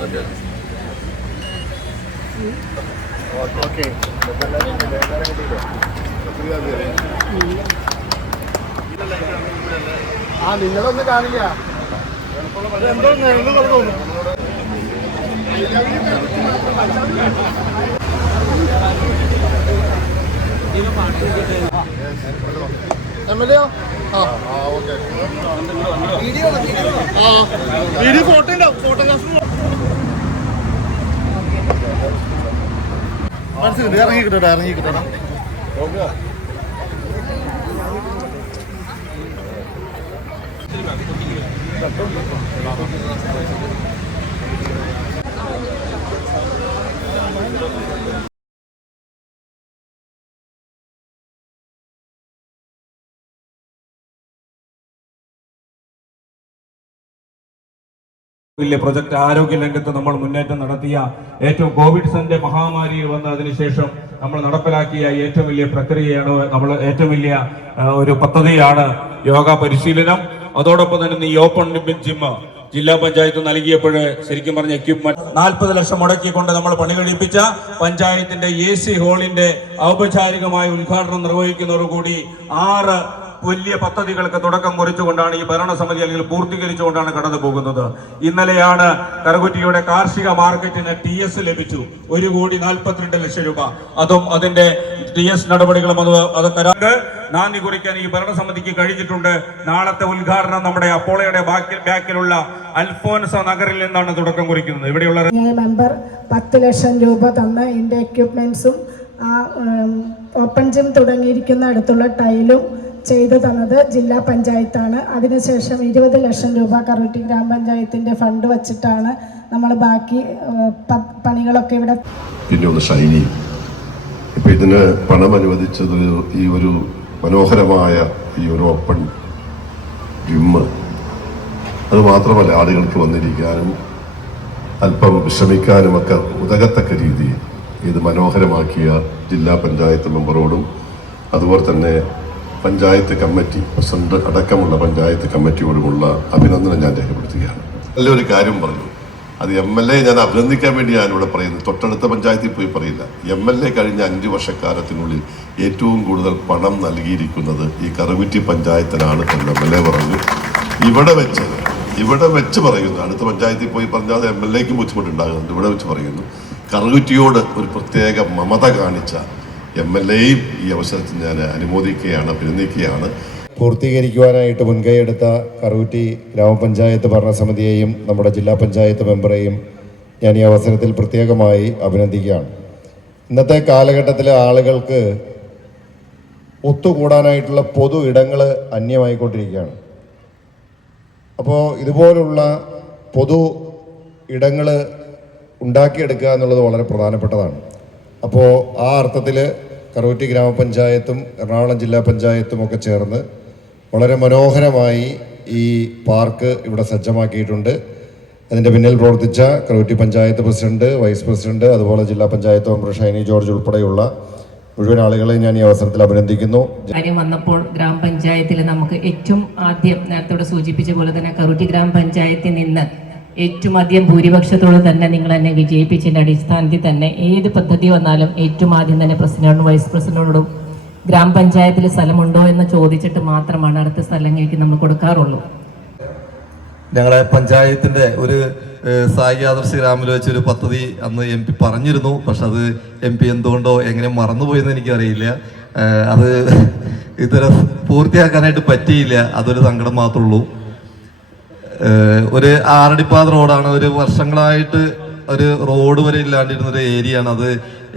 Okay ആ നിങ്ങളൊന്ന് കാണില്ല എന്തോ നേരം തോന്നുന്നു എം എൽ എയോ ആ ആ ഓക്കെ വീഡിയോ ആ വീഡിയോ ഫോട്ടോ ഉണ്ടാവും ഫോട്ടോഗ്രാഫർ മനസ്സിലുണ്ട് ഇറങ്ങി കിട്ടട്ടെ ഇറങ്ങി കിട്ടണം വലിയ പ്രൊജക്ട് ആരോഗ്യ രംഗത്ത് നമ്മൾ മുന്നേറ്റം നടത്തിയ ഏറ്റവും കോവിഡ് സന്റെ മഹാമാരി വന്ന അതിനുശേഷം നമ്മൾ നടപ്പിലാക്കിയ ഏറ്റവും വലിയ പ്രക്രിയയാണ് നമ്മൾ ഏറ്റവും വലിയ ഒരു പദ്ധതിയാണ് യോഗ പരിശീലനം. അതോടൊപ്പം തന്നെ ഈ ഓപ്പൺ ജിം ജില്ലാ പഞ്ചായത്ത് നൽകിയപ്പോൾ ശരിക്കും പറഞ്ഞ എക്യുപ്മെന്റ് നാൽപ്പത് ലക്ഷം മുടക്കിക്കൊണ്ട് നമ്മൾ പണി കഴിപ്പിച്ച പഞ്ചായത്തിന്റെ എ സി ഹാളിന്റെ ഔപചാരികമായ ഉദ്ഘാടനം നിർവഹിക്കുന്നതോടുകൂടി ആറ് വലിയ പദ്ധതികൾക്ക് തുടക്കം കുറിച്ചുകൊണ്ടാണ് ഈ ഭരണസമിതി അല്ലെങ്കിൽ പൂർത്തീകരിച്ചുകൊണ്ടാണ് കടന്നു പോകുന്നത്. ഇന്നലെയാണ് കറുകുറ്റിയുടെ കാർഷിക മാർക്കറ്റിന് ടി എസ് ലഭിച്ചു. ഒരു കോടി നാൽപ്പത്തിരണ്ട് ലക്ഷം രൂപ. അതും അതിന്റെ ടി എസ് നടപടികളും അത് അത് കരാറ് നാന്ദി കുറിക്കാൻ ഈ ഭരണസമിതിക്ക് കഴിഞ്ഞിട്ടുണ്ട്. നാളത്തെ ഉദ്ഘാടനം നമ്മുടെ അപ്പോളയുടെ ബാക്കി ബാക്കിലുള്ള അൽഫോൻസ നഗറിൽ നിന്നാണ് തുടക്കം കുറിക്കുന്നത്. ഇവിടെയുള്ള മെമ്പർ പത്ത് ലക്ഷം രൂപ തന്ന എന്റെ എക്യുപ്മെന്റ്സും ഓപ്പൺ ജിം തുടങ്ങിയിരിക്കുന്ന അടുത്തുള്ള ടൈലും ചെയ്തു തന്നത് ജില്ലാ പഞ്ചായത്താണ്. അതിനുശേഷം ഇരുപത് ലക്ഷം രൂപ കറുട്ടി ഗ്രാമപഞ്ചായത്തിന്റെ ഫണ്ട് വച്ചിട്ടാണ് നമ്മൾ ബാക്കി പണികളൊക്കെ ഇവിടെ പിന്നെ ഒന്ന് ഷൈനി ഇപ്പൊ ഇതിന് പണം അനുവദിച്ചത് ഈ ഒരു മനോഹരമായ ഈ ഒരു ഓപ്പൺ ജിമ്മ് അത് മാത്രമല്ല ആളുകൾക്ക് വന്നിരിക്കാനും അല്പം വിശ്രമിക്കാനും ഒക്കെ ഉതകത്തക്ക രീതിയിൽ ഇത് മനോഹരമാക്കിയ ജില്ലാ പഞ്ചായത്ത് മെമ്പറോടും അതുപോലെ തന്നെ പഞ്ചായത്ത് കമ്മിറ്റി പ്രസിഡന്റ് അടക്കമുള്ള പഞ്ചായത്ത് കമ്മിറ്റിയോടുമുള്ള അഭിനന്ദനം ഞാൻ രേഖപ്പെടുത്തുകയാണ്. നല്ലൊരു കാര്യം പറഞ്ഞു. അത് എം എൽ എ ഞാൻ അഭിനന്ദിക്കാൻ വേണ്ടി ഞാൻ ഇവിടെ പറയുന്നത് തൊട്ടടുത്ത പഞ്ചായത്തിൽ പോയി പറയില്ല. എം എൽ എ കഴിഞ്ഞ അഞ്ച് വർഷക്കാലത്തിനുള്ളിൽ ഏറ്റവും കൂടുതൽ പണം നൽകിയിരിക്കുന്നത് ഈ കറുവിറ്റി പഞ്ചായത്തിനാണ് എം എൽ എ പറഞ്ഞു. ഇവിടെ വെച്ച് ഇവിടെ വെച്ച് പറയുന്നു. അടുത്ത പഞ്ചായത്തിൽ പോയി പറഞ്ഞാൽ എം എൽ എക്കും ബുദ്ധിമുട്ടുണ്ടാകുന്നുണ്ട്. ഇവിടെ വെച്ച് പറയുന്നു. കറുകുറ്റിയോട് ഒരു പ്രത്യേക മമത കാണിച്ച എം എൽ എയും ഈ അവസരത്തിൽ ഞാൻ അനുമോദിക്കുകയാണ് അഭിനന്ദിക്കുകയാണ്. പൂർത്തീകരിക്കുവാനായിട്ട് മുൻകൈയെടുത്ത കറൂറ്റി ഗ്രാമപഞ്ചായത്ത് ഭരണസമിതിയെയും നമ്മുടെ ജില്ലാ പഞ്ചായത്ത് മെമ്പറെയും ഞാൻ ഈ അവസരത്തിൽ പ്രത്യേകമായി അഭിനന്ദിക്കുകയാണ്. ഇന്നത്തെ കാലഘട്ടത്തിലെ ആളുകൾക്ക് ഒത്തുകൂടാനായിട്ടുള്ള പൊതു ഇടങ്ങൾ അന്യമായിക്കൊണ്ടിരിക്കുകയാണ്. അപ്പോൾ ഇതുപോലുള്ള പൊതു ഇടങ്ങൾ ഉണ്ടാക്കിയെടുക്കുക എന്നുള്ളത് വളരെ പ്രധാനപ്പെട്ടതാണ്. അപ്പോൾ ആ അർത്ഥത്തിൽ കറൂറ്റി ഗ്രാമപഞ്ചായത്തും എറണാകുളം ജില്ലാ പഞ്ചായത്തും ഒക്കെ ചേർന്ന് വളരെ മനോഹരമായി ഈ പാർക്ക് ഇവിടെ സജ്ജമാക്കിയിട്ടുണ്ട്. അതിന്റെ പിന്നിൽ പ്രവർത്തിച്ച കറൂറ്റി പഞ്ചായത്ത് പ്രസിഡന്റ് വൈസ് പ്രസിഡന്റ് അതുപോലെ ജില്ലാ പഞ്ചായത്ത് മെമ്പർ ഷൈനി ജോർജ് ഉൾപ്പെടെയുള്ള മുഴുവൻ ആളുകളെ ഞാൻ ഈ അവസരത്തിൽ അഭിനന്ദിക്കുന്നു. കാര്യം വന്നപ്പോൾ ഗ്രാമപഞ്ചായത്തിൽ നമുക്ക് ഏറ്റവും ആദ്യം നേരത്തോടെ സൂചിപ്പിച്ച പോലെ തന്നെ കറൂറ്റി ഗ്രാമപഞ്ചായത്തിൽ നിന്ന് ഏറ്റവും ആദ്യം ഭൂരിപക്ഷത്തോട് തന്നെ നിങ്ങൾ എന്നെ വിജയിപ്പിച്ചതിന്റെ അടിസ്ഥാനത്തിൽ തന്നെ ഏത് പദ്ധതി വന്നാലും ഏറ്റവും ആദ്യം തന്നെ പ്രസിഡന്റിനോടും വൈസ് പ്രസിഡന്റിനോടും ഗ്രാമപഞ്ചായത്തിൽ സ്ഥലമുണ്ടോ എന്ന് ചോദിച്ചിട്ട് മാത്രമാണ് അടുത്ത സ്ഥലങ്ങൾക്ക് നമ്മൾ കൊടുക്കാറുള്ളൂ. ഞങ്ങളെ പഞ്ചായത്തിന്റെ ഒരു സായി ആദർശ ഗ്രാമിൽ വെച്ചൊരു പദ്ധതി അന്ന് എം പി പറഞ്ഞിരുന്നു. പക്ഷെ അത് എം പി എന്തുകൊണ്ടോ എങ്ങനെ മറന്നുപോയെന്ന് എനിക്കറിയില്ല. അത് ഇതുവരെ പൂർത്തിയാക്കാനായിട്ട് പറ്റിയില്ല. അതൊരു സങ്കടം മാത്രമേ ഉള്ളൂ. ഏഹ്, ഒരു ആറടിപ്പാത റോഡാണ്. ഒരു വർഷങ്ങളായിട്ട് ഒരു റോഡ് വരെ ഇല്ലാണ്ടിരുന്ന ഒരു ഏരിയ ആണ് അത്.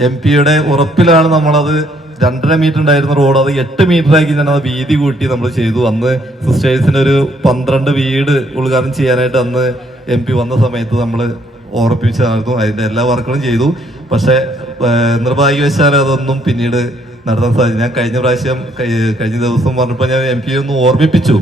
എം പിയുടെ ഉറപ്പിലാണ് നമ്മളത് രണ്ടര മീറ്റർ ഉണ്ടായിരുന്ന റോഡ്. അത് എട്ട് മീറ്റർ ആക്കി ഞാൻ അത് വീതി കൂട്ടി നമ്മൾ ചെയ്തു. അന്ന് സിസ്റ്റേഴ്സിന് ഒരു പന്ത്രണ്ട് വീട് ഉദ്ഘാടനം ചെയ്യാനായിട്ട് അന്ന് എം പി വന്ന സമയത്ത് നമ്മൾ ഓർപ്പിച്ചതായിരുന്നു. അതിന്റെ എല്ലാ വർക്കുകളും ചെയ്തു. പക്ഷേ നിർഭാഗ്യവശാൽ അതൊന്നും പിന്നീട് നടത്താൻ സാധിച്ചു ഞാൻ കഴിഞ്ഞ പ്രാവശ്യം കഴിഞ്ഞ ദിവസം പറഞ്ഞപ്പോൾ ഞാൻ എം പി ഒന്ന് ഓർമ്മിപ്പിച്ചു.